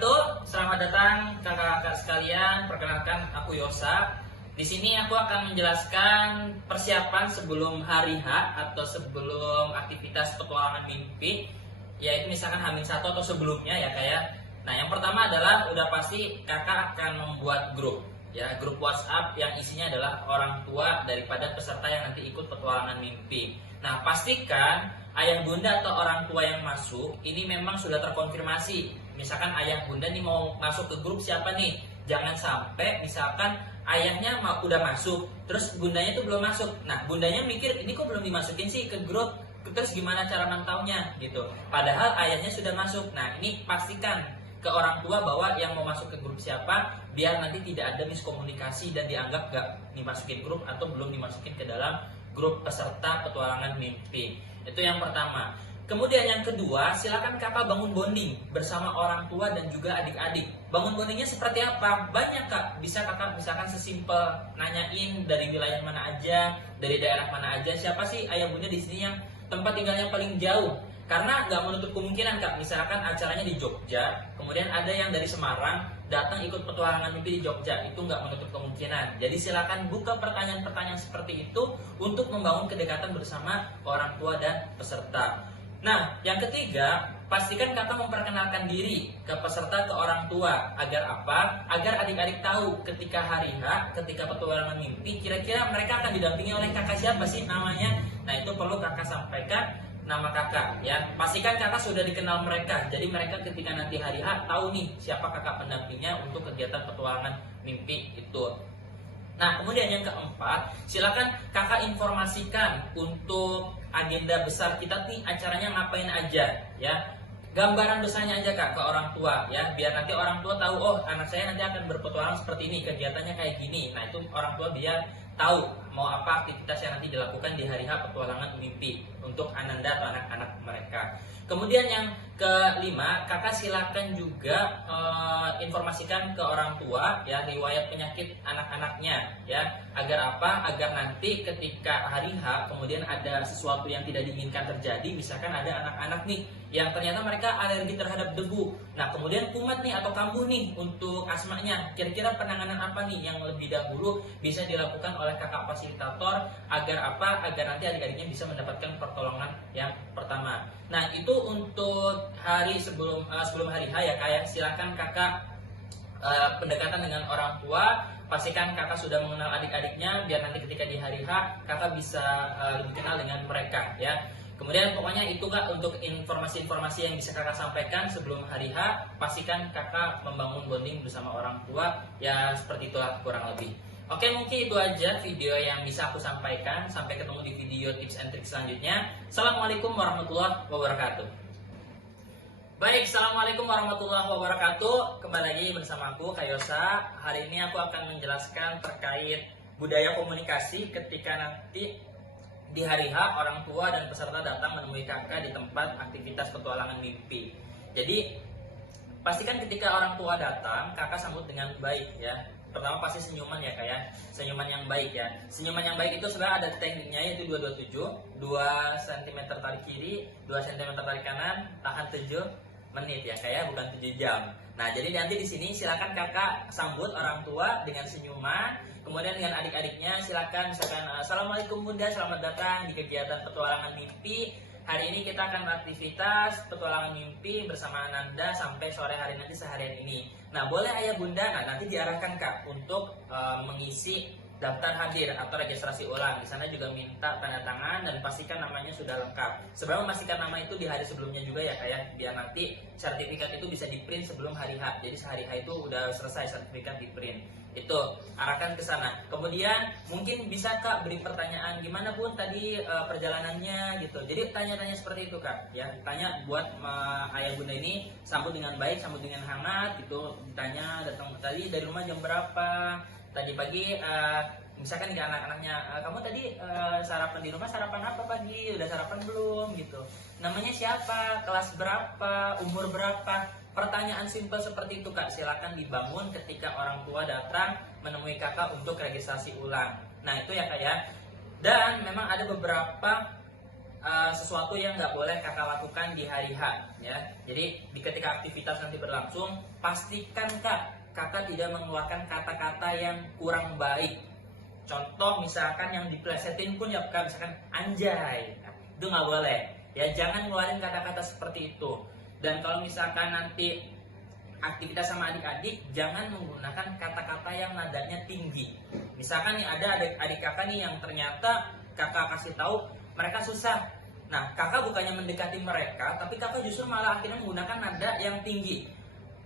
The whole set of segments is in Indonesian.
wabarakatuh. Selamat datang kakak-kakak sekalian. Perkenalkan, aku Yosa. Di sini aku akan menjelaskan persiapan sebelum hari H atau sebelum aktivitas petualangan mimpi, yaitu misalkan H-1 atau sebelumnya ya kayak. Nah, yang pertama adalah udah pasti kakak akan membuat grup, ya, grup WhatsApp yang isinya adalah orang tua daripada peserta yang nanti ikut petualangan mimpi. Nah, pastikan ayah bunda atau orang tua yang masuk ini memang sudah terkonfirmasi. Misalkan ayah bunda nih mau masuk ke grup siapa nih? Jangan sampai misalkan ayahnya udah masuk, terus bundanya tuh belum masuk. Nah, bundanya mikir ini kok belum dimasukin sih ke grup, terus gimana cara mantaunya gitu. Padahal ayahnya sudah masuk. Nah, ini pastikan ke orang tua bahwa yang mau masuk ke grup siapa, biar nanti tidak ada miskomunikasi dan dianggap gak dimasukin grup atau belum dimasukin ke dalam grup peserta petualangan mimpi. Itu yang pertama. Kemudian yang kedua, silakan kakak bangun bonding bersama orang tua dan juga adik-adik. Bangun bondingnya seperti apa? Banyak kak. Bisa kakak misalkan sesimpel nanyain dari wilayah mana aja, dari daerah mana aja, siapa sih ayah bunda di sini yang tempat tinggalnya paling jauh. Karena nggak menutup kemungkinan kak, misalkan acaranya di Jogja, kemudian ada yang dari Semarang datang ikut petualangan mimpi di Jogja, itu nggak menutup kemungkinan. Jadi silakan buka pertanyaan-pertanyaan seperti itu untuk membangun kedekatan bersama orang tua dan peserta. Nah, yang ketiga, pastikan kakak memperkenalkan diri ke peserta, ke orang tua. Agar apa? Agar adik-adik tahu ketika hari H, ketika petualangan mimpi, kira-kira mereka akan didampingi oleh kakak siapa sih namanya. Nah, itu perlu kakak sampaikan nama kakak ya. Pastikan kakak sudah dikenal mereka. Jadi mereka ketika nanti hari H tahu nih siapa kakak pendampingnya untuk kegiatan petualangan mimpi itu. Nah, kemudian yang keempat, silakan kakak informasikan untuk agenda besar kita nih acaranya ngapain aja ya. Gambaran besarnya aja kak ke orang tua ya, biar nanti orang tua tahu, oh anak saya nanti akan berpetualang seperti ini, kegiatannya kayak gini. Nah, itu orang tua biar tahu mau apa aktivitas yang nanti dilakukan di hari H petualangan mimpi untuk Ananda atau anak-anak mereka. Kemudian yang kelima, kakak silakan juga informasikan ke orang tua ya riwayat penyakit anak-anaknya ya. Agar apa? Agar nanti ketika hari H kemudian ada sesuatu yang tidak diinginkan terjadi, misalkan ada anak-anak nih yang ternyata mereka alergi terhadap debu. Nah, kemudian kumat nih atau kambuh nih untuk asmanya. Kira-kira penanganan apa nih yang lebih dahulu bisa dilakukan oleh kakak fasilitator agar apa? Agar nanti adik-adiknya bisa mendapatkan pertolongan yang pertama. Nah, itu untuk hari sebelum hari H ya kak ya. Silakan kakak pendekatan dengan orang tua. Pastikan kakak sudah mengenal adik-adiknya biar nanti ketika di hari H kakak bisa lebih kenal dengan mereka ya. Kemudian pokoknya itu kak untuk informasi-informasi yang bisa kakak sampaikan sebelum hari H. Pastikan kakak membangun bonding bersama orang tua ya, seperti itulah kurang lebih. Oke, mungkin itu aja video yang bisa aku sampaikan. Sampai ketemu di video tips and tricks selanjutnya. Assalamualaikum warahmatullahi wabarakatuh. Baik, assalamualaikum warahmatullahi wabarakatuh. Kembali lagi bersama aku Kayosa. Hari ini aku akan menjelaskan terkait budaya komunikasi ketika nanti di hari H orang tua dan peserta datang menemui kakak di tempat aktivitas petualangan mimpi. Jadi pastikan ketika orang tua datang, kakak sambut dengan baik ya. Pertama pasti senyuman ya kak ya, senyuman yang baik ya. Senyuman yang baik itu sebenarnya ada tekniknya, yaitu 227, 2 cm tarik kiri, 2 cm tarik kanan, tahan 7 menit ya kak ya, bukan 7 jam. Nah, jadi nanti di sini silakan kakak sambut orang tua dengan senyuman. Kemudian dengan adik-adiknya silakan misalkan assalamualaikum bunda, selamat datang di kegiatan petualangan mimpi. Hari ini kita akan beraktivitas petualangan mimpi bersama Ananda sampai sore hari nanti seharian ini. Nah, boleh ayah bunda, nah nanti diarahkan kak untuk mengisi daftar hadir atau registrasi ulang. Di sana juga minta tanda tangan dan pastikan namanya sudah lengkap. Sebelum memastikan nama itu di hari sebelumnya juga ya kayak biar nanti sertifikat itu bisa di-print sebelum hari H. Jadi sehari H itu udah selesai sertifikat di-print. Itu arahkan ke sana. Kemudian mungkin bisa kak beri pertanyaan gimana pun tadi perjalanannya gitu. Jadi tanya-tanya seperti itu kak ya. Tanya buat ayah bunda ini sambut dengan baik, sambut dengan hangat gitu. Ditanya datang tadi dari rumah jam berapa, tadi pagi misalkan ke anak-anaknya, kamu tadi sarapan di rumah, sarapan apa pagi, udah sarapan belum gitu, namanya siapa, kelas berapa, umur berapa. Pertanyaan simpel seperti itu kak silakan dibangun ketika orang tua datang menemui kakak untuk registrasi ulang. Nah, itu ya kak ya. Dan memang ada beberapa sesuatu yang nggak boleh kakak lakukan di hari H ya. Jadi ketika aktivitas nanti berlangsung, pastikan kakak tidak mengeluarkan kata-kata yang kurang baik. Contoh misalkan yang diplesetin pun ya kak, misalkan anjay, nah, itu nggak boleh ya. Jangan ngeluarin kata-kata seperti itu. Dan kalau misalkan nanti aktivitas sama adik-adik, jangan menggunakan kata-kata yang nadanya tinggi. Misalkan nih ada adik kakak nih yang ternyata kakak kasih tahu mereka susah. Nah, kakak bukannya mendekati mereka, tapi kakak justru malah akhirnya menggunakan nada yang tinggi.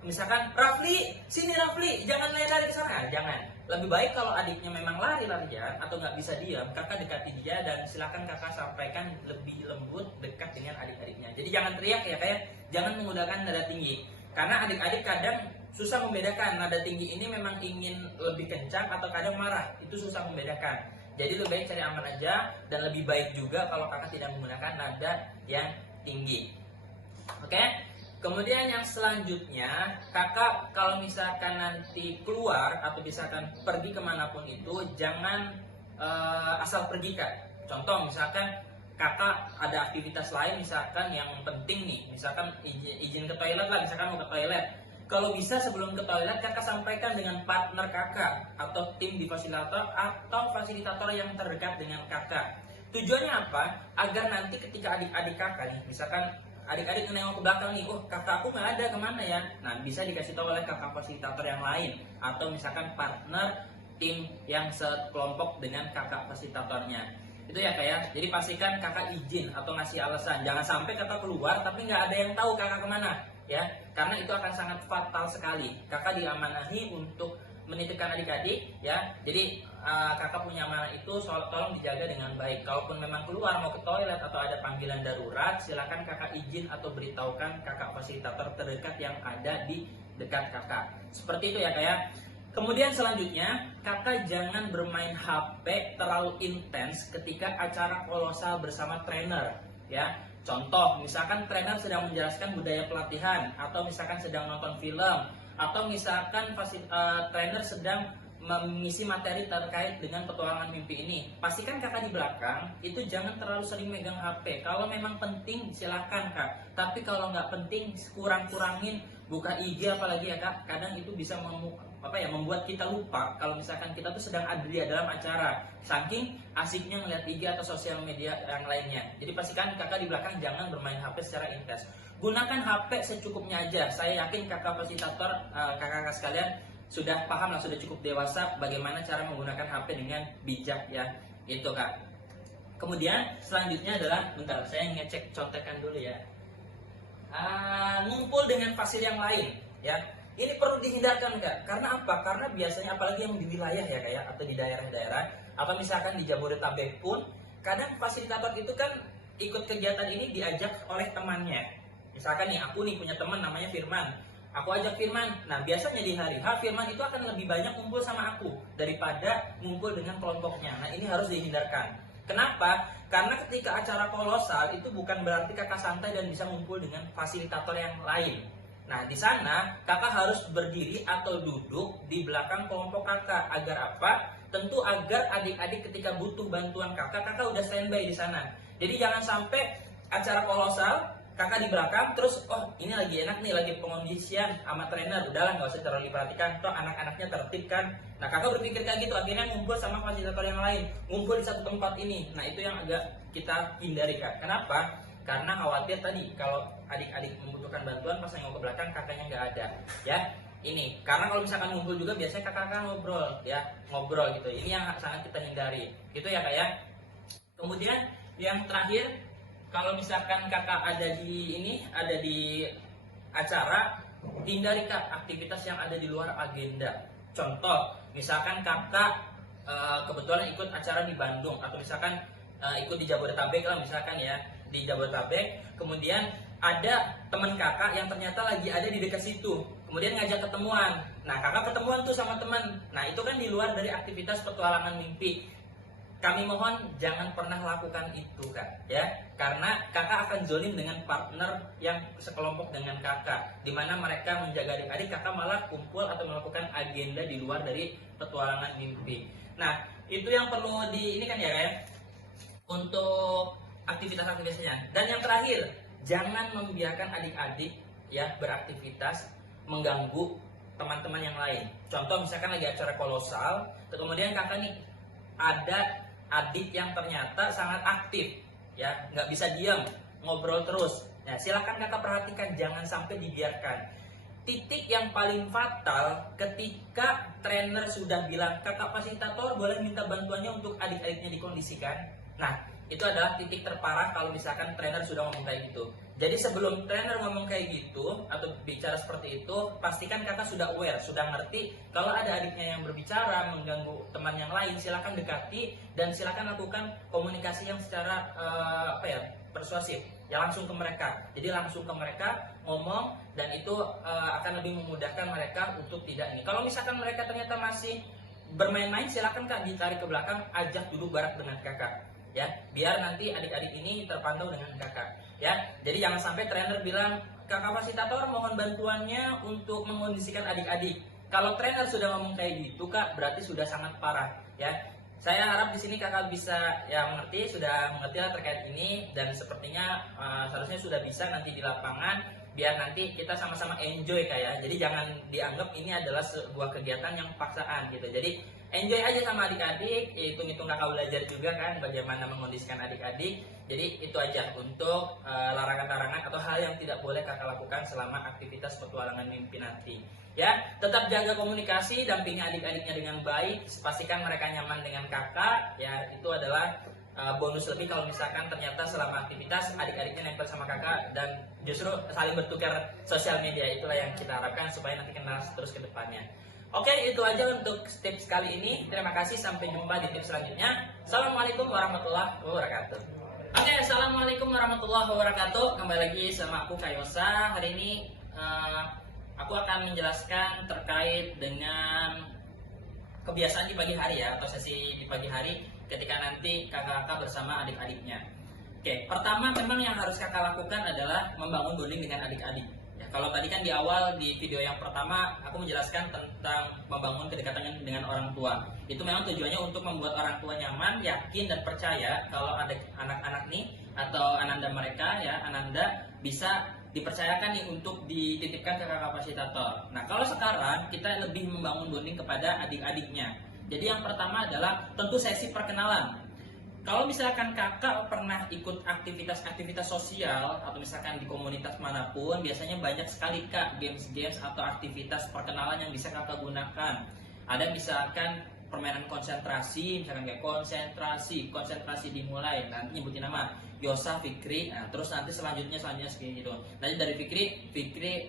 Misalkan, Rafli, sini Rafli, jangan lari ke sana. Jangan. Lebih baik kalau adiknya memang lari-larian atau nggak bisa diam, kakak dekati dia dan silakan kakak sampaikan lebih lembut dekat dengan adik-adiknya. Jadi jangan teriak ya, kayak jangan menggunakan nada tinggi. Karena adik-adik kadang susah membedakan nada tinggi ini memang ingin lebih kencang atau kadang marah. Itu susah membedakan. Jadi lebih baik cari aman aja, dan lebih baik juga kalau kakak tidak menggunakan nada yang tinggi. Oke? Kemudian yang selanjutnya, kakak kalau misalkan nanti keluar atau misalkan pergi kemanapun itu, jangan asal pergi kak. Contoh misalkan kakak ada aktivitas lain misalkan yang penting nih, misalkan izin ke toilet lah, misalkan mau ke toilet. Kalau bisa sebelum ke toilet kakak sampaikan dengan partner kakak atau tim di fasilitator atau fasilitator yang terdekat dengan kakak. Tujuannya apa? Agar nanti ketika adik-adik kakak nih, misalkan adik-adik nengok ke belakang nih, oh kakak aku nggak ada, kemana ya? Nah bisa dikasih tahu oleh kakak fasilitator yang lain atau misalkan partner tim yang sekelompok dengan kakak fasilitatornya. Itu ya kak ya. Jadi pastikan kakak izin atau ngasih alasan. Jangan sampai kakak keluar tapi nggak ada yang tahu kakak kemana ya. Karena itu akan sangat fatal sekali. Kakak diamanahi untuk menitipkan adik-adik ya. Jadi kakak punya amanah itu tolong dijaga dengan baik. Kalaupun memang keluar mau ke toilet atau ada panggilan darurat, silakan kakak izin atau beritahukan kakak fasilitator terdekat yang ada di dekat kakak. Seperti itu ya kak ya. Kemudian selanjutnya, kakak jangan bermain HP terlalu intens ketika acara kolosal bersama trainer ya. Contoh, misalkan trainer sedang menjelaskan budaya pelatihan, atau misalkan sedang nonton film, atau misalkan trainer sedang mengisi materi terkait dengan petualangan mimpi ini. Pastikan kakak di belakang itu jangan terlalu sering megang HP. Kalau memang penting silakan kak, tapi kalau nggak penting kurang-kurangin. Buka IG apalagi ya kak, kadang itu bisa membuat kita lupa kalau misalkan kita tuh sedang ada di dalam acara, saking asiknya ngeliat IG atau sosial media yang lainnya. Jadi pastikan kakak di belakang jangan bermain HP secara intens. Gunakan HP secukupnya aja. Saya yakin kakak fasilitator, kakak-kakak sekalian sudah paham lah, sudah cukup dewasa bagaimana cara menggunakan HP dengan bijak ya. Itu kak. Kemudian selanjutnya adalah, bentar saya ngecek contekan dulu ya. Ngumpul dengan fasil yang lain ya. Ini perlu dihindarkan kak. Karena apa? Karena biasanya apalagi yang di wilayah ya kak ya, atau di daerah-daerah, atau misalkan di Jabodetabek pun, kadang fasilitator itu kan ikut kegiatan ini diajak oleh temannya. Misalkan nih aku nih punya teman namanya Firman, aku ajak Firman. Nah biasanya di hari H Firman itu akan lebih banyak ngumpul sama aku daripada ngumpul dengan kelompoknya. Nah ini harus dihindarkan. Kenapa? Karena ketika acara kolosal itu bukan berarti kakak santai dan bisa ngumpul dengan fasilitator yang lain. Nah di sana kakak harus berdiri atau duduk di belakang kelompok kakak. Agar apa? Tentu agar adik-adik ketika butuh bantuan kakak udah standby di sana. Jadi jangan sampai acara kolosal kakak di belakang terus, oh ini lagi enak nih, lagi pengondisian sama trainer, udahlah nggak usah terlalu diperhatikan, toh anak-anaknya tertib kan. Nah kakak berpikir kayak gitu, akhirnya ngumpul sama fasilitator yang lain, ngumpul di satu tempat ini. Nah itu yang agak kita hindari kak. Kenapa? Karena khawatir tadi kalau adik-adik membutuhkan bantuan pas nengok ke belakang kakaknya nggak ada ya. Ini karena kalau misalkan ngumpul juga biasanya kakak ngobrol ya, ngobrol gitu. Ini yang sangat kita hindari gitu ya kak ya. Kemudian yang terakhir, kalau misalkan kakak ada di acara, hindari kak aktivitas yang ada di luar agenda. Contoh, misalkan kakak kebetulan ikut acara di Bandung, atau misalkan ikut di Jabodetabek lah misalkan ya, di Jabodetabek, kemudian ada teman kakak yang ternyata lagi ada di dekat situ, kemudian ngajak ketemuan. Nah kakak ketemuan tuh sama teman. Nah itu kan di luar dari aktivitas petualangan mimpi. Kami mohon jangan pernah lakukan itu kak ya, karena kakak akan zolim dengan partner yang sekelompok dengan kakak, dimana mereka menjaga adik-adik, kakak malah kumpul atau melakukan agenda di luar dari petualangan mimpi. Nah itu yang perlu ini kan ya kak ya, untuk aktivitas-aktivitasnya. Dan yang terakhir, jangan membiarkan adik-adik ya beraktivitas mengganggu teman-teman yang lain. Contoh misalkan lagi acara kolosal, kemudian kakak nih ada adik yang ternyata sangat aktif, ya nggak bisa diam, ngobrol terus. Nah silakan kakak perhatikan, jangan sampai dibiarkan. Titik yang paling fatal ketika trainer sudah bilang kakak fasilitator boleh minta bantuannya untuk adik-adiknya dikondisikan. Nah itu adalah titik terparah kalau misalkan trainer sudah ngomong kayak gitu. Jadi sebelum trainer ngomong kayak gitu atau bicara seperti itu, pastikan kakak sudah aware, sudah ngerti kalau ada adiknya yang berbicara mengganggu teman yang lain, silakan dekati dan silakan lakukan komunikasi yang secara persuasif. Ya langsung ke mereka. Jadi langsung ke mereka ngomong dan itu akan lebih memudahkan mereka untuk tidak ini. Kalau misalkan mereka ternyata masih bermain-main, silakan kak ditarik ke belakang, ajak duduk bareng dengan kakak. Ya, biar nanti adik-adik ini terpantau dengan kakak. Ya, jadi jangan sampai trainer bilang kakak fasilitator mohon bantuannya untuk mengondisikan adik-adik. Kalau trainer sudah ngomong kayak gitu kak, berarti sudah sangat parah. Ya, saya harap di sini kakak bisa ya mengerti, sudah mengerti lah terkait ini dan sepertinya seharusnya sudah bisa nanti di lapangan biar nanti kita sama-sama enjoy kak ya. Jadi jangan dianggap ini adalah sebuah kegiatan yang paksaan gitu. Jadi enjoy aja sama adik-adik, hitung-hitung kakak belajar juga kan bagaimana mengondisikan adik-adik. Jadi itu aja untuk larangan-larangan atau hal yang tidak boleh kakak lakukan selama aktivitas petualangan mimpi nanti. Ya, tetap jaga komunikasi, dampingi adik-adiknya dengan baik, pastikan mereka nyaman dengan kakak. Ya, itu adalah bonus lebih kalau misalkan ternyata selama aktivitas adik-adiknya nempel sama kakak dan justru saling bertukar sosial media. Itulah yang kita harapkan supaya nanti kenal terus ke depannya. Oke, itu aja untuk tips kali ini. Terima kasih, sampai jumpa di tips selanjutnya. Assalamualaikum warahmatullahi wabarakatuh. Oke, assalamualaikum warahmatullahi wabarakatuh. Kembali lagi sama aku Kayosa. Hari ini aku akan menjelaskan terkait dengan kebiasaan di pagi hari ya, atau sesi di pagi hari ketika nanti kakak-kakak bersama adik-adiknya. Oke, pertama memang yang harus kakak lakukan adalah membangun bonding dengan adik-adik. Ya, kalau tadi kan di awal di video yang pertama aku menjelaskan tentang membangun kedekatan dengan orang tua. Itu memang tujuannya untuk membuat orang tua nyaman, yakin dan percaya kalau ada anak-anak nih atau ananda mereka ya, ananda bisa dipercayakan nih untuk dititipkan ke kakak fasilitator. Nah kalau sekarang kita lebih membangun bonding kepada adik-adiknya. Jadi yang pertama adalah tentu sesi perkenalan. Kalau misalkan kakak pernah ikut aktivitas-aktivitas sosial atau misalkan di komunitas manapun, biasanya banyak sekali kak games-games atau aktivitas perkenalan yang bisa kakak gunakan. Ada misalkan permainan konsentrasi, misalkan kayak konsentrasi dimulai, nanti nyebutin nama Yosa, Fikri, nah, terus nanti selanjutnya seperti itu. Nanti dari Fikri,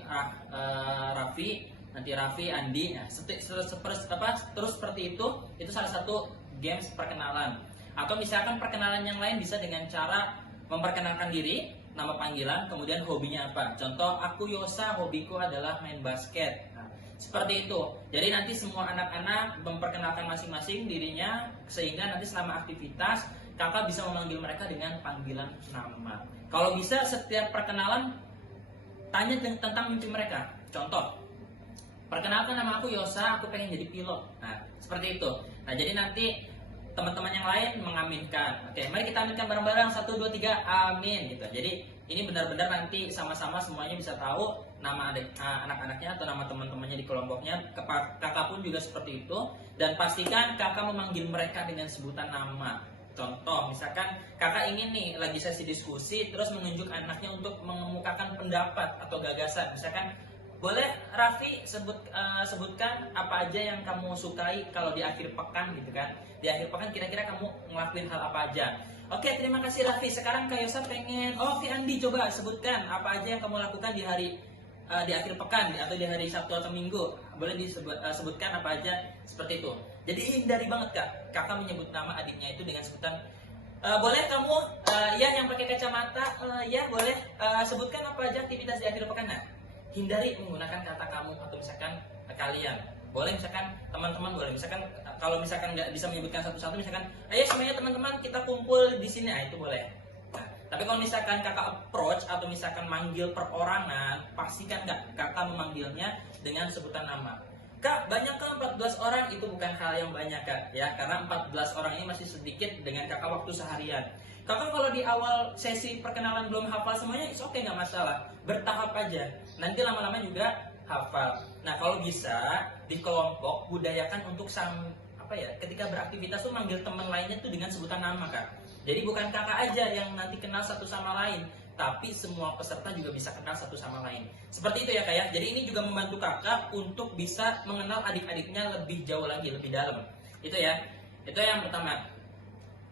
Raffi, nanti Raffi, Andi, nah, terus seperti itu salah satu games perkenalan. Atau misalkan perkenalan yang lain bisa dengan cara memperkenalkan diri, nama panggilan, kemudian hobinya apa. Contoh, aku Yosa, hobiku adalah main basket. Nah, seperti itu. Jadi nanti semua anak-anak memperkenalkan masing-masing dirinya, sehingga nanti selama aktivitas kakak bisa memanggil mereka dengan panggilan nama. Kalau bisa setiap perkenalan tanya tentang mimpi mereka. Contoh, perkenalkan nama aku Yosa, aku pengen jadi pilot. Nah, seperti itu. Nah, jadi nanti teman-teman yang lain mengaminkan. Oke, mari kita aminkan bareng-bareng. 1, 2, 3, amin gitu. Jadi ini benar-benar nanti sama-sama semuanya bisa tahu nama anak-anaknya atau nama teman-temannya di kelompoknya. Kakak pun juga seperti itu. Dan pastikan kakak memanggil mereka dengan sebutan nama. Contoh, misalkan kakak ingin nih lagi sesi diskusi, terus menunjuk anaknya untuk mengemukakan pendapat atau gagasan. Misalkan, boleh Raffi sebutkan apa aja yang kamu sukai kalau di akhir pekan gitu kan. Di akhir pekan kira-kira kamu ngelakuin hal apa aja. Oke, terima kasih Raffi. Sekarang Kak Yosa pengen, oke Andi coba sebutkan apa aja yang kamu lakukan di hari di akhir pekan atau di hari Sabtu atau Minggu. Boleh disebutkan apa aja seperti itu. Jadi hindari banget Kak, kakak menyebut nama adiknya itu dengan sebutan boleh kamu ya yang pakai kacamata ya boleh sebutkan apa aja aktivitas di akhir pekan. Nah, hindari menggunakan kata kamu atau misalkan kalian. Boleh misalkan teman-teman, boleh misalkan kalau misalkan nggak bisa menyebutkan satu-satu, misalkan ayo semuanya teman-teman kita kumpul di sini, nah itu boleh. Nah, tapi kalau misalkan kakak approach atau misalkan manggil perorangan, pastikan kakak memanggilnya dengan sebutan nama. Kak, banyak kan 14 orang, itu bukan hal yang banyak Kak ya, karena 14 orang ini masih sedikit dengan kakak waktu seharian. Kakak kalau di awal sesi perkenalan belum hafal semuanya, oke nggak masalah, bertahap aja. Nanti lama-lama juga hafal. Nah kalau bisa di kelompok budayakan untuk ketika beraktivitas tuh manggil teman lainnya tuh dengan sebutan nama Kak. Jadi bukan kakak aja yang nanti kenal satu sama lain, tapi semua peserta juga bisa kenal satu sama lain. Seperti itu ya Kak ya. Jadi ini juga membantu kakak untuk bisa mengenal adik-adiknya lebih jauh lagi, lebih dalam. Itu ya. Itu yang pertama.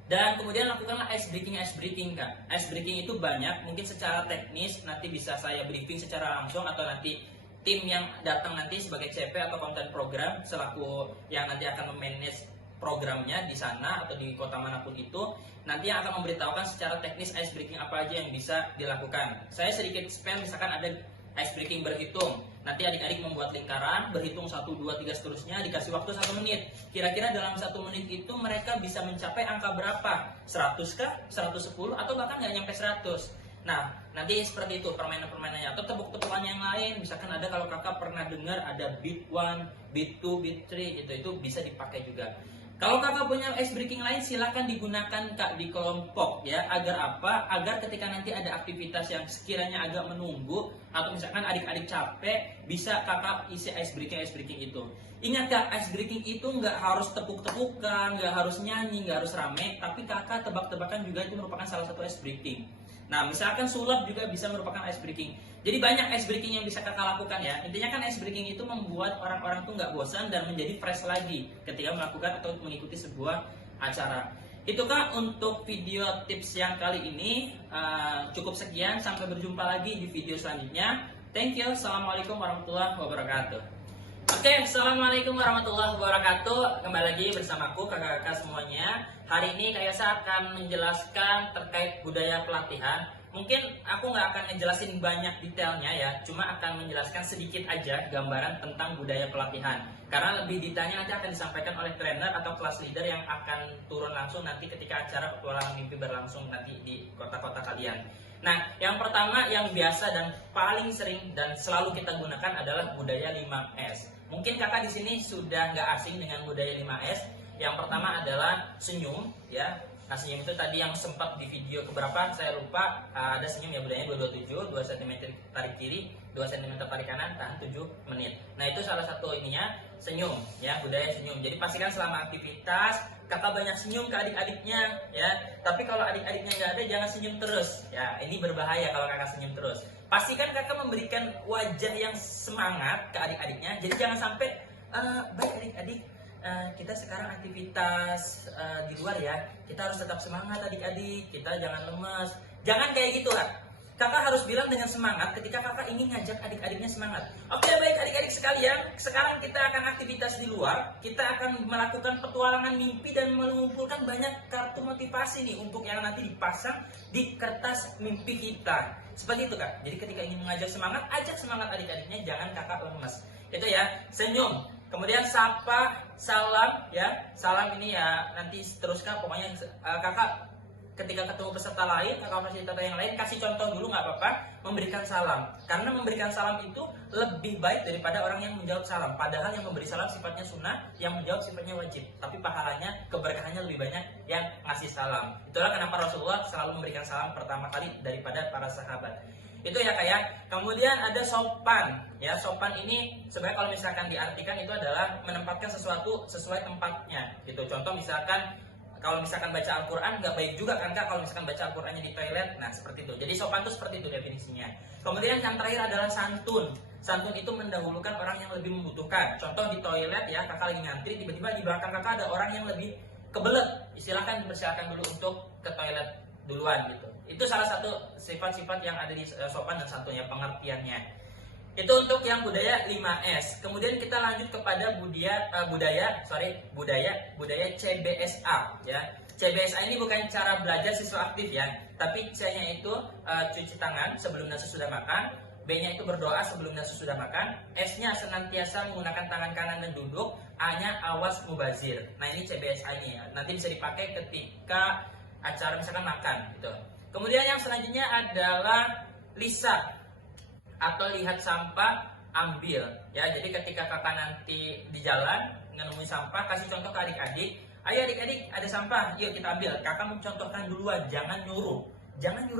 Dan kemudian lakukanlah ice breaking Kak. Ice breaking itu banyak, mungkin secara teknis nanti bisa saya briefing secara langsung, atau nanti tim yang datang nanti sebagai CP atau content program selaku yang nanti akan memanage programnya di sana atau di kota manapun itu, nanti yang akan memberitahukan secara teknis ice breaking apa aja yang bisa dilakukan. Saya sedikit spell, misalkan ada ice breaking berhitung. Nanti adik-adik membuat lingkaran, berhitung 1, 2, 3 seterusnya, dikasih waktu 1 menit. Kira-kira dalam 1 menit itu mereka bisa mencapai angka berapa? 100 kah? 110? Atau bahkan nggak nyampe 100? Nah, nanti seperti itu permainan-permainannya. Atau tepuk-tepukan yang lain, misalkan ada, kalau kakak pernah dengar ada beat 1, beat 2, beat 3 gitu, itu bisa dipakai juga. Kalau kakak punya ice breaking lain, silahkan digunakan Kak di kelompok ya. Agar apa? Agar ketika nanti ada aktivitas yang sekiranya agak menunggu, atau misalkan adik-adik capek, bisa kakak isi ice breaking itu. Ingat Kak, ice breaking itu nggak harus tepuk-tepukan, nggak harus nyanyi, nggak harus rame, tapi kakak tebak-tebakan juga itu merupakan salah satu ice breaking. Nah, misalkan sulap juga bisa merupakan ice breaking. Jadi banyak ice breaking yang bisa kakak lakukan ya. Intinya kan ice breaking itu membuat orang-orang tuh nggak bosan dan menjadi fresh lagi ketika melakukan atau mengikuti sebuah acara. Itu Kak untuk video tips yang kali ini. Cukup sekian, sampai berjumpa lagi di video selanjutnya. Thank you. Assalamualaikum warahmatullahi wabarakatuh. Oke, assalamualaikum warahmatullahi wabarakatuh. Kembali lagi bersamaku kakak-kakak semuanya. Hari ini Kak Yosa akan menjelaskan terkait budaya pelatihan. Mungkin aku nggak akan ngejelasin banyak detailnya ya, cuma akan menjelaskan sedikit aja gambaran tentang budaya pelatihan. Karena lebih detailnya nanti akan disampaikan oleh trainer atau kelas leader yang akan turun langsung nanti ketika acara petualangan mimpi berlangsung nanti di kota-kota kalian. Nah, yang pertama yang biasa dan paling sering dan selalu kita gunakan adalah budaya 5S. Mungkin kakak di sini sudah nggak asing dengan budaya 5S. Yang pertama adalah senyum, ya. Nah, senyum itu tadi yang sempat di video keberapa saya lupa, ada senyum ya, budayanya 227, 2 cm tarik kiri, 2 cm tarik kanan, tahan 7 menit. Nah, itu salah satu ininya senyum, ya, budaya senyum. Jadi pastikan selama aktivitas kakak banyak senyum ke adik-adiknya, ya. Tapi kalau adik-adiknya nggak ada, jangan senyum terus, ya. Ini berbahaya kalau kakak senyum terus. Pastikan kakak memberikan wajah yang semangat ke adik-adiknya. Jadi jangan sampai baik adik-adik, kita sekarang aktivitas di luar ya, kita harus tetap semangat adik-adik, kita jangan lemes. Jangan kayak gitu Kak. Kakak harus bilang dengan semangat ketika kakak ingin ngajak adik-adiknya semangat. Oke, baik adik-adik sekalian, sekarang kita akan aktivitas di luar. Kita akan melakukan petualangan mimpi dan mengumpulkan banyak kartu motivasi nih untuk yang nanti dipasang di kertas mimpi kita. Seperti itu Kak. Jadi ketika ingin mengajak semangat, ajak semangat adik-adiknya, jangan kakak lemes. Itu ya, senyum. Kemudian sapa, salam ya. Salam ini ya nanti teruskan, pokoknya kakak ketika ketemu peserta lain, kakak fasilitator yang lain, kasih contoh dulu nggak apa-apa, memberikan salam. Karena memberikan salam itu lebih baik daripada orang yang menjawab salam. Padahal yang memberi salam sifatnya sunnah, yang menjawab sifatnya wajib. Tapi pahalanya, keberkahannya lebih banyak yang ngasih salam. Itulah kenapa Rasulullah selalu memberikan salam pertama kali daripada para sahabat. Itu ya Kak ya. Kemudian ada sopan. Ya, sopan ini sebenarnya kalau misalkan diartikan itu adalah menempatkan sesuatu sesuai tempatnya gitu. Contoh misalkan kalau misalkan baca Al-Quran, nggak baik juga kan Kak kalau misalkan baca Al-Qurannya di toilet. Nah seperti itu. Jadi sopan itu seperti itu definisinya. Kemudian yang terakhir adalah santun. Santun itu mendahulukan orang yang lebih membutuhkan. Contoh di toilet ya, kakak lagi ngantri, tiba-tiba di belakang kakak ada orang yang lebih kebelet. Istilahkan dipersilakan dulu untuk ke toilet duluan gitu. Itu salah satu sifat-sifat yang ada di sopan dan santun ya, pengertiannya. Itu untuk yang budaya 5S. Kemudian kita lanjut kepada budaya CBSA ya. CBSA ini bukan cara belajar siswa aktif ya, tapi C-nya itu cuci tangan sebelum dan sesudah makan, B-nya itu berdoa sebelum dan sesudah makan, S-nya senantiasa menggunakan tangan kanan dan duduk, A-nya awas mubazir. Nah, ini CBSA-nya. Nanti bisa dipakai ketika acara misalkan makan gitu. Kemudian yang selanjutnya adalah lisa atau lihat sampah ambil ya. Jadi ketika kakak nanti di jalan menemui sampah, kasih contoh ke adik-adik, Ayo adik-adik, ada sampah, yuk kita ambil. Kakak mencontohkan duluan, jangan nyuruh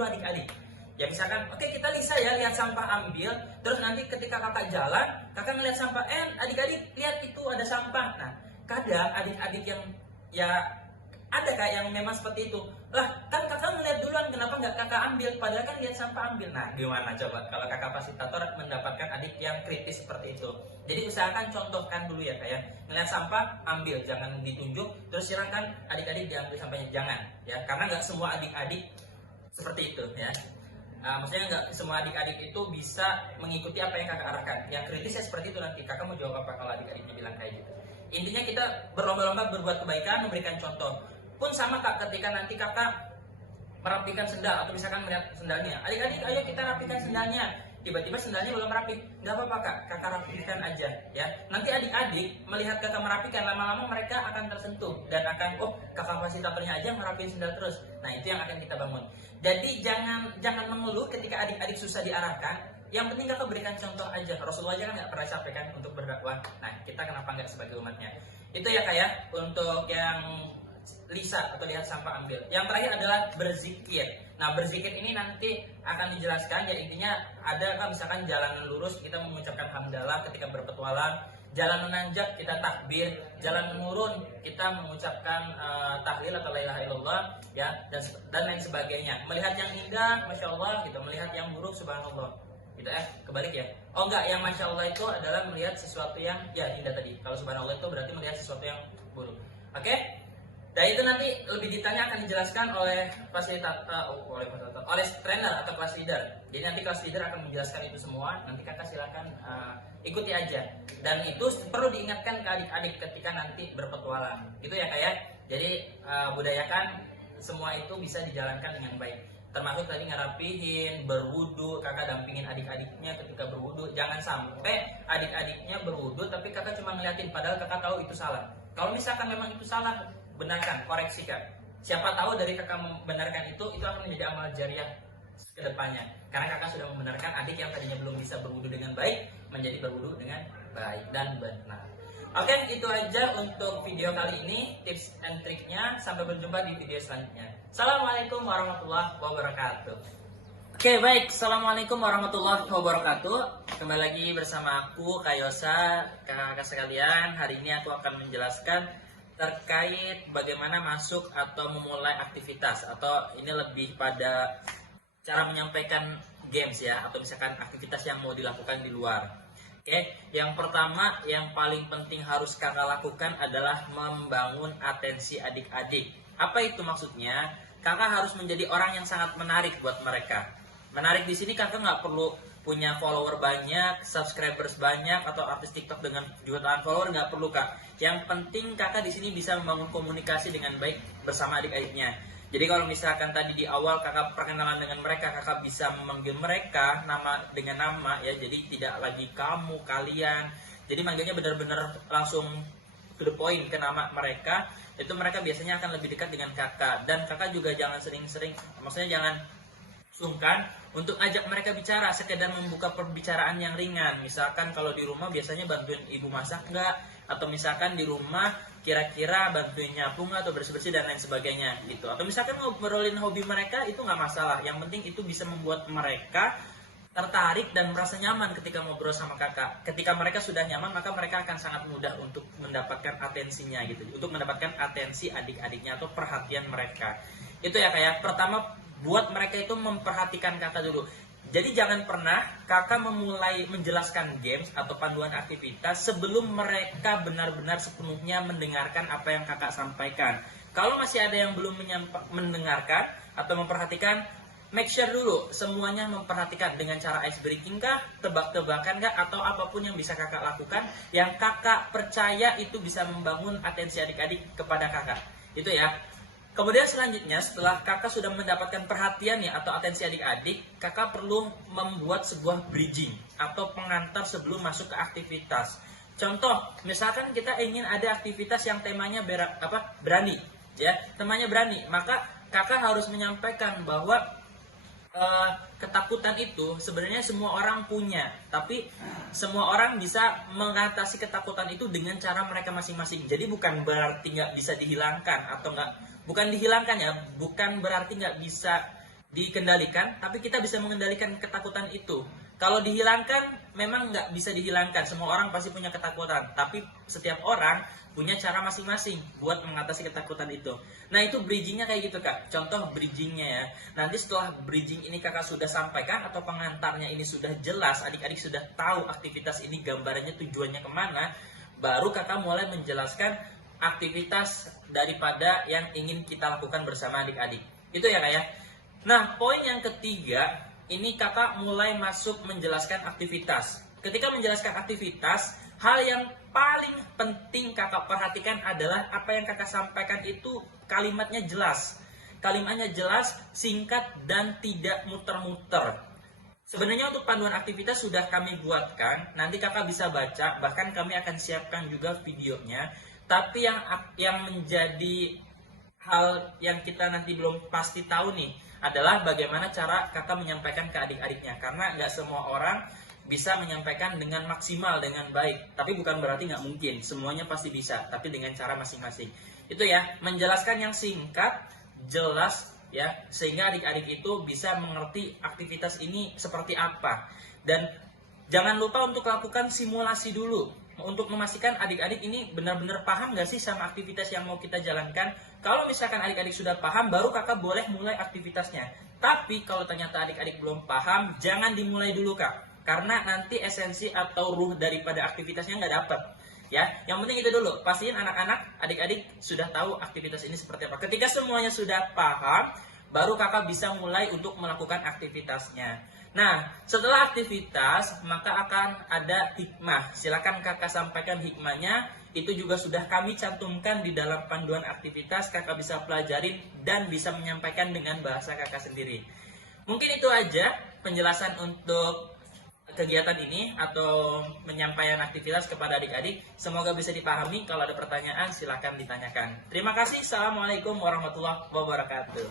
adik-adik. Ya misalkan, oke kita Lisa ya, lihat sampah ambil, terus nanti ketika kakak jalan, kakak ngeliat sampah, adik-adik lihat itu ada sampah. Nah, kadang adik-adik yang ya ada kak yang memang seperti itu. Lah kan kakak ngeliat duluan, kenapa nggak kakak ambil? Padahal kan lihat sampah ambil. Nah gimana coba kalau kakak fasilitator mendapatkan adik yang kritis seperti itu? Jadi usahakan contohkan dulu ya kak ya. Ngeliat sampah ambil, jangan ditunjuk. Terus silakan adik-adik diambil sampahnya, jangan ya. Karena nggak semua adik-adik seperti itu ya. Maksudnya nggak semua adik-adik itu bisa mengikuti apa yang kakak arahkan. Yang kritis ya seperti itu nanti. Kakak mau jawab apa kalau adik-adiknya bilang kayak gitu? Intinya kita berlomba-lomba berbuat kebaikan, memberikan contoh. Pun sama kak, ketika nanti kakak merapikan sendal atau misalkan melihat sendalnya, adik-adik ayo kita rapikan sendalnya. Tiba-tiba sendalnya belum rapi, nggak apa-apa kak, kakak rapikan aja ya. Nanti adik-adik melihat kakak merapikan, lama-lama mereka akan tersentuh dan akan kakak fasilitatornya aja merapikan sendal terus. Nah itu yang akan kita bangun. Jadi jangan mengeluh ketika adik-adik susah diarahkan. Yang penting kakak berikan contoh aja. Rasulullah aja kan nggak pernah capek kan untuk berdakwah. Nah kita kenapa nggak sebagai umatnya? Itu ya kak ya, untuk yang Lisa atau lihat sampah ambil. Yang terakhir adalah berzikir. Nah berzikir ini nanti akan dijelaskan ya, intinya ada kan misalkan jalan lurus kita mengucapkan hamdalah ketika berpetualang, jalan menanjak kita takbir, jalan menurun kita mengucapkan tahlil atau la ilaha illallah ya, dan lain sebagainya. Melihat yang indah masya Allah gitu, melihat yang buruk subhanallah gitu kebalik ya. Oh enggak, yang masya Allah itu adalah melihat sesuatu yang ya indah tadi. Kalau subhanallah itu berarti melihat sesuatu yang buruk. Oke? Dan itu nanti lebih detailnya akan dijelaskan oleh oleh trainer atau kelas leader. Jadi nanti kelas leader akan menjelaskan itu semua. Nanti kakak silakan ikuti aja. Dan itu perlu diingatkan ke adik-adik ketika nanti berpetualang. Itu ya kak ya. Jadi budayakan semua itu bisa dijalankan dengan baik. Termasuk tadi ngerapihin, berwudu, kakak dampingin adik-adiknya ketika berwudu. Jangan sampai adik-adiknya berwudu tapi kakak cuma ngeliatin padahal kakak tahu itu salah. Kalau misalkan memang itu salah, benarkan, koreksikan. Siapa tahu dari kakak membenarkan itu akan menjadi amal jariah ke depannya. Karena kakak sudah membenarkan adik yang tadinya belum bisa berwudu dengan baik menjadi berwudu dengan baik dan benar. Oke, itu aja untuk video kali ini, tips and triknya. Sampai berjumpa di video selanjutnya. Assalamualaikum warahmatullahi wabarakatuh. Oke, baik. Assalamualaikum warahmatullahi wabarakatuh. Kembali lagi bersama aku, Kak Yosa, kakak-kakak sekalian. Hari ini aku akan menjelaskan terkait bagaimana masuk atau memulai aktivitas, atau ini lebih pada cara menyampaikan games ya, atau misalkan aktivitas yang mau dilakukan di luar. Oke, yang pertama yang paling penting harus kakak lakukan adalah membangun atensi adik-adik. Apa itu maksudnya? Kakak harus menjadi orang yang sangat menarik buat mereka. Menarik di sini kakak nggak perlu punya follower banyak, subscribers banyak, atau artis TikTok dengan jutaan follower, nggak perlu kak. Yang penting kakak di sini bisa membangun komunikasi dengan baik bersama adik-adiknya. Jadi kalau misalkan tadi di awal kakak perkenalan dengan mereka, kakak bisa memanggil mereka dengan nama ya. Jadi tidak lagi kamu, kalian. Jadi manggilnya benar-benar langsung to the point ke nama mereka. Itu mereka biasanya akan lebih dekat dengan kakak. Dan kakak juga jangan sering-sering, maksudnya jangan sungkan untuk ajak mereka bicara, sekedar membuka perbicaraan yang ringan. Misalkan kalau di rumah biasanya bantuin ibu masak nggak, atau misalkan di rumah kira-kira bantuin nyapu nggak, atau bersih-bersih dan lain sebagainya gitu. Atau misalkan ngobrolin hobi mereka, itu nggak masalah. Yang penting itu bisa membuat mereka tertarik dan merasa nyaman ketika ngobrol sama kakak. Ketika mereka sudah nyaman, maka mereka akan sangat mudah untuk mendapatkan atensinya gitu, untuk mendapatkan atensi adik-adiknya atau perhatian mereka. Itu ya kayak pertama, buat mereka itu memperhatikan kakak dulu. Jadi jangan pernah kakak memulai menjelaskan games atau panduan aktivitas sebelum mereka benar-benar sepenuhnya mendengarkan apa yang kakak sampaikan. Kalau masih ada yang belum mendengarkan atau memperhatikan, make sure dulu semuanya memperhatikan dengan cara ice breaking kah, tebak-tebakan kah, atau apapun yang bisa kakak lakukan yang kakak percaya itu bisa membangun atensi adik-adik kepada kakak. Itu ya. Kemudian selanjutnya setelah kakak sudah mendapatkan perhatian ya atau atensi adik-adik, kakak perlu membuat sebuah bridging atau pengantar sebelum masuk ke aktivitas. Contoh, misalkan kita ingin ada aktivitas yang temanya berani, ya, temanya berani, maka kakak harus menyampaikan bahwa ketakutan itu sebenarnya semua orang punya, tapi semua orang bisa mengatasi ketakutan itu dengan cara mereka masing-masing. Jadi bukan berarti nggak bisa dihilangkan atau nggak, bukan dihilangkan ya, bukan berarti nggak bisa dikendalikan, tapi kita bisa mengendalikan ketakutan itu. Kalau dihilangkan memang nggak bisa dihilangkan, semua orang pasti punya ketakutan, tapi setiap orang punya cara masing-masing buat mengatasi ketakutan itu. Nah itu bridgingnya kayak gitu kak, contoh bridgingnya ya. Nanti setelah bridging ini kakak sudah sampaikan atau pengantarnya ini sudah jelas, adik-adik sudah tahu aktivitas ini gambarannya tujuannya kemana, baru kakak mulai menjelaskan aktivitas daripada yang ingin kita lakukan bersama adik-adik. Itu ya kak ya. Nah poin yang ketiga, ini kakak mulai masuk menjelaskan aktivitas. Ketika menjelaskan aktivitas, hal yang paling penting kakak perhatikan adalah apa yang kakak sampaikan itu kalimatnya jelas. Kalimatnya jelas, singkat, dan tidak muter-muter. Sebenarnya untuk panduan aktivitas sudah kami buatkan, nanti kakak bisa baca, bahkan kami akan siapkan juga videonya. Tapi yang menjadi hal yang kita nanti belum pasti tahu nih, adalah bagaimana cara kakak menyampaikan ke adik-adiknya. Karena nggak semua orang bisa menyampaikan dengan maksimal, dengan baik. Tapi bukan berarti nggak mungkin, semuanya pasti bisa, tapi dengan cara masing-masing. Itu ya, menjelaskan yang singkat, jelas ya, sehingga adik-adik itu bisa mengerti aktivitas ini seperti apa. Dan jangan lupa untuk lakukan simulasi dulu, untuk memastikan adik-adik ini benar-benar paham nggak sih sama aktivitas yang mau kita jalankan. Kalau misalkan adik-adik sudah paham, baru kakak boleh mulai aktivitasnya. Tapi kalau ternyata adik-adik belum paham, jangan dimulai dulu kak. Karena nanti esensi atau ruh daripada aktivitasnya nggak dapat. Ya, yang penting itu dulu. Pastiin anak-anak, adik-adik sudah tahu aktivitas ini seperti apa. Ketika semuanya sudah paham, baru kakak bisa mulai untuk melakukan aktivitasnya. Nah, setelah aktivitas, maka akan ada hikmah. Silakan kakak sampaikan hikmahnya. Itu juga sudah kami cantumkan di dalam panduan aktivitas. Kakak bisa pelajarin dan bisa menyampaikan dengan bahasa kakak sendiri. Mungkin itu aja penjelasan untuk kegiatan ini atau menyampaikan aktivitas kepada adik-adik. Semoga bisa dipahami. Kalau ada pertanyaan, silakan ditanyakan. Terima kasih. Assalamualaikum warahmatullahi wabarakatuh.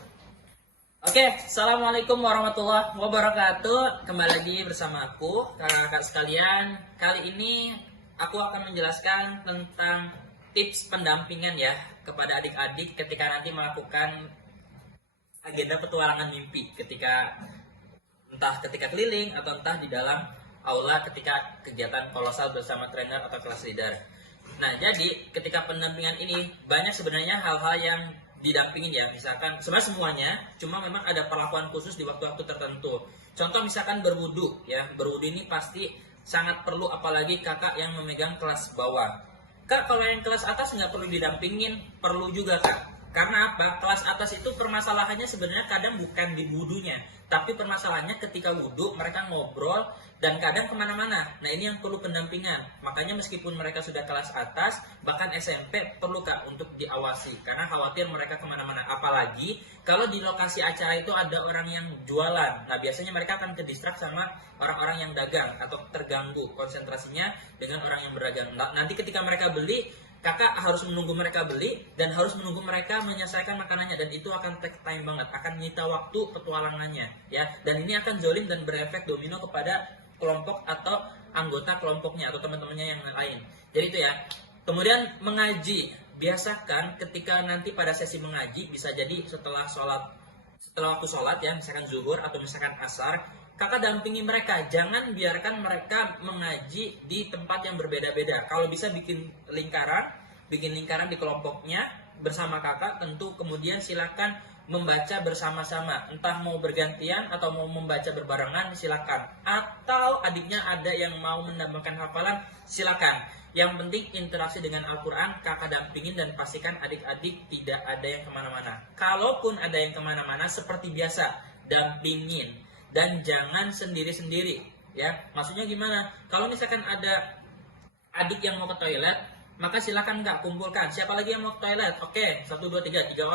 Oke, assalamualaikum warahmatullahi wabarakatuh. Kembali lagi bersama aku, kakak-kakak sekalian. Kali ini aku akan menjelaskan tentang tips pendampingan ya kepada adik-adik ketika nanti melakukan agenda petualangan mimpi, entah ketika keliling atau entah di dalam aula ketika kegiatan kolosal bersama trainer atau kelas leader. Nah, jadi ketika pendampingan ini banyak sebenarnya hal-hal yang didampingin ya, misalkan sebenarnya semuanya, cuma memang ada perlakuan khusus di waktu-waktu tertentu. Contoh misalkan berwudu ya, berwudu ini pasti sangat perlu, apalagi kakak yang memegang kelas bawah. Kak, kalau yang kelas atas nggak perlu didampingin, perlu juga kak. Karena apa? Kelas atas itu permasalahannya sebenarnya kadang bukan di wudunya, tapi permasalahannya ketika wudhu mereka ngobrol dan kadang kemana-mana. Nah ini yang perlu pendampingan. Makanya meskipun mereka sudah kelas atas, bahkan SMP perlu kak untuk diawasi, karena khawatir mereka kemana-mana. Apalagi kalau di lokasi acara itu ada orang yang jualan. Nah biasanya mereka akan kedistrak sama orang-orang yang dagang atau terganggu konsentrasinya dengan orang yang berdagang. Nanti ketika mereka beli, kakak harus menunggu mereka beli dan harus menunggu mereka menyelesaikan makanannya, dan itu akan take time banget, akan menyita waktu petualangannya ya. Dan ini akan zolim dan berefek domino kepada kelompok atau anggota kelompoknya atau teman-temannya yang lain. Jadi itu ya. Kemudian mengaji, biasakan ketika nanti pada sesi mengaji, bisa jadi setelah waktu sholat ya, misalkan zuhur atau misalkan asar, kakak dampingi mereka. Jangan biarkan mereka mengaji di tempat yang berbeda-beda. Kalau bisa bikin lingkaran di kelompoknya bersama kakak. Tentu kemudian silakan membaca bersama-sama. Entah mau bergantian atau mau membaca berbarengan, silakan. Atau adiknya ada yang mau menambahkan hafalan, silakan. Yang penting interaksi dengan Al-Quran kakak dampingin dan pastikan adik-adik tidak ada yang kemana-mana. Kalaupun ada yang kemana-mana, seperti biasa, dampingin. Dan jangan sendiri-sendiri ya. Maksudnya gimana? Kalau misalkan ada adik yang mau ke toilet, maka silakan kak kumpulkan. Siapa lagi yang mau ke toilet? Oke, 1, 2, 3, 3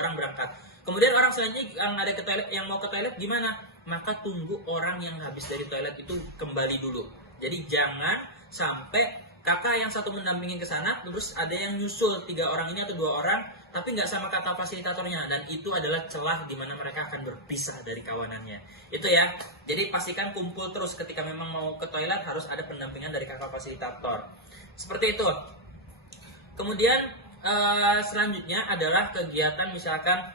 orang berangkat. Kemudian orang selanjutnya yang ada ke toilet, yang mau ke toilet gimana? Maka tunggu orang yang habis dari toilet itu kembali dulu. Jadi jangan sampai kakak yang satu mendampingin ke sana, terus ada yang nyusul 3 orang ini atau 2 orang, tapi nggak sama kakak fasilitatornya, dan itu adalah celah di mana mereka akan berpisah dari kawanannya. Itu ya. Jadi pastikan kumpul terus ketika memang mau ke toilet, harus ada pendampingan dari kakak fasilitator. Seperti itu. Kemudian selanjutnya adalah kegiatan misalkan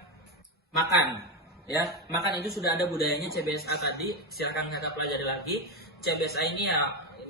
makan. Ya, makan itu sudah ada budayanya CBSA tadi, silakan kakak pelajari lagi. CBSA ini ya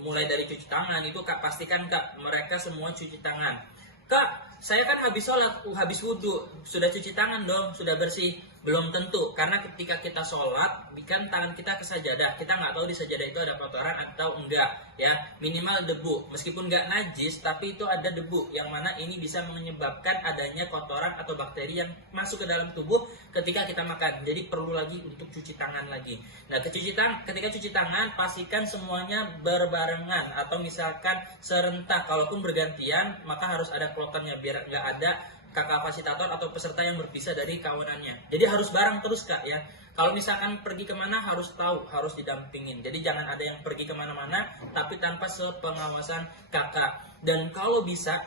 mulai dari cuci tangan itu kak, pastikan kak mereka semua cuci tangan. Kak, saya kan habis sholat, habis wudhu, sudah cuci tangan dong, sudah bersih. Belum tentu, karena ketika kita sholat, kan tangan kita ke sajadah, kita nggak tahu di sajadah itu ada kotoran atau enggak, ya minimal debu, meskipun nggak najis, tapi itu ada debu, yang mana ini bisa menyebabkan adanya kotoran atau bakteri yang masuk ke dalam tubuh ketika kita makan. Jadi perlu lagi untuk cuci tangan lagi. Nah, ketika cuci tangan, pastikan semuanya berbarengan atau misalkan serentak. Kalaupun bergantian, maka harus ada kloternya biar nggak ada kakak fasilitator atau peserta yang berpisah dari kawanannya. Jadi harus bareng terus kak ya. Kalau misalkan pergi kemana harus tahu, harus didampingin. Jadi jangan ada yang pergi kemana-mana tapi tanpa sepengawasan kakak. Dan kalau bisa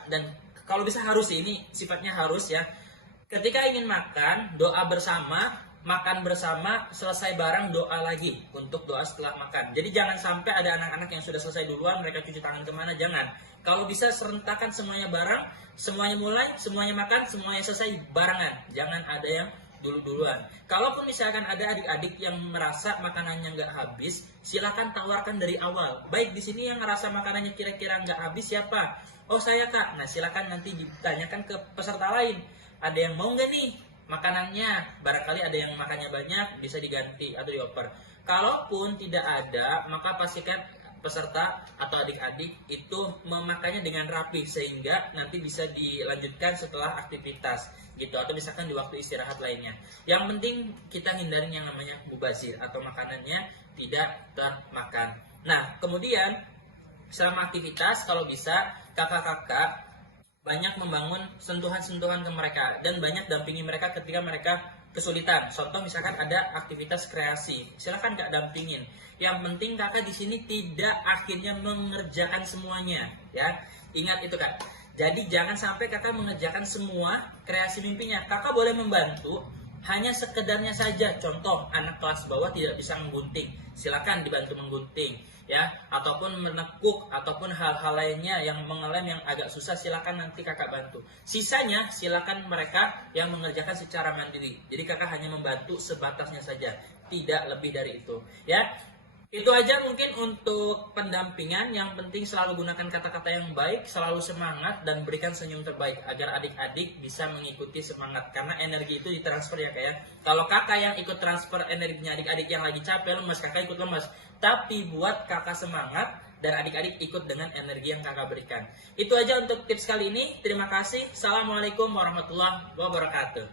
harus, ini sifatnya harus ya. Ketika ingin makan, doa bersama, makan bersama, selesai bareng doa lagi untuk doa setelah makan. Jadi jangan sampai ada anak-anak yang sudah selesai duluan, mereka cuci tangan kemana, jangan. Kalau bisa serentakan semuanya bareng, semuanya mulai, semuanya makan, semuanya selesai barengan. Jangan ada yang duluan. Kalaupun misalkan ada adik-adik yang merasa makanannya nggak habis, silakan tawarkan dari awal. Baik, di sini yang ngerasa makanannya kira-kira nggak habis siapa? Oh saya kak. Nah silakan nanti ditanyakan ke peserta lain. Ada yang mau nggak nih makanannya? Barangkali ada yang makannya banyak, bisa diganti atau dioper. Kalaupun tidak ada, maka pastikan peserta atau adik-adik itu memakannya dengan rapi sehingga nanti bisa dilanjutkan setelah aktivitas gitu, atau misalkan di waktu istirahat lainnya. Yang penting kita hindarin yang namanya mubazir atau makanannya tidak termakan. Nah, kemudian selama aktivitas kalau bisa kakak-kakak banyak membangun sentuhan-sentuhan ke mereka dan banyak dampingi mereka ketika mereka kesulitan. Contoh misalkan ada aktivitas kreasi, silakan kak dampingin. Yang penting kakak di sini tidak akhirnya mengerjakan semuanya, ya. Ingat itu kak. Jadi jangan sampai kakak mengerjakan semua kreasi mimpinya. Kakak boleh membantu, hanya sekedarnya saja. Contoh anak kelas bawah tidak bisa menggunting, silakan dibantu menggunting, ya. Ataupun menekuk ataupun hal-hal lainnya yang mengelem yang agak susah, silakan nanti kakak bantu. Sisanya silakan mereka yang mengerjakan secara mandiri. Jadi kakak hanya membantu sebatasnya saja, tidak lebih dari itu, ya. Itu aja mungkin untuk pendampingan. Yang penting selalu gunakan kata-kata yang baik, selalu semangat, dan berikan senyum terbaik agar adik-adik bisa mengikuti semangat. Karena energi itu ditransfer ya kak ya. Kalau kakak yang ikut transfer energinya adik-adik yang lagi capek, lemas, kakak ikut lemas. Tapi buat kakak semangat dan adik-adik ikut dengan energi yang kakak berikan. Itu aja untuk tips kali ini. Terima kasih. Assalamualaikum warahmatullahi wabarakatuh.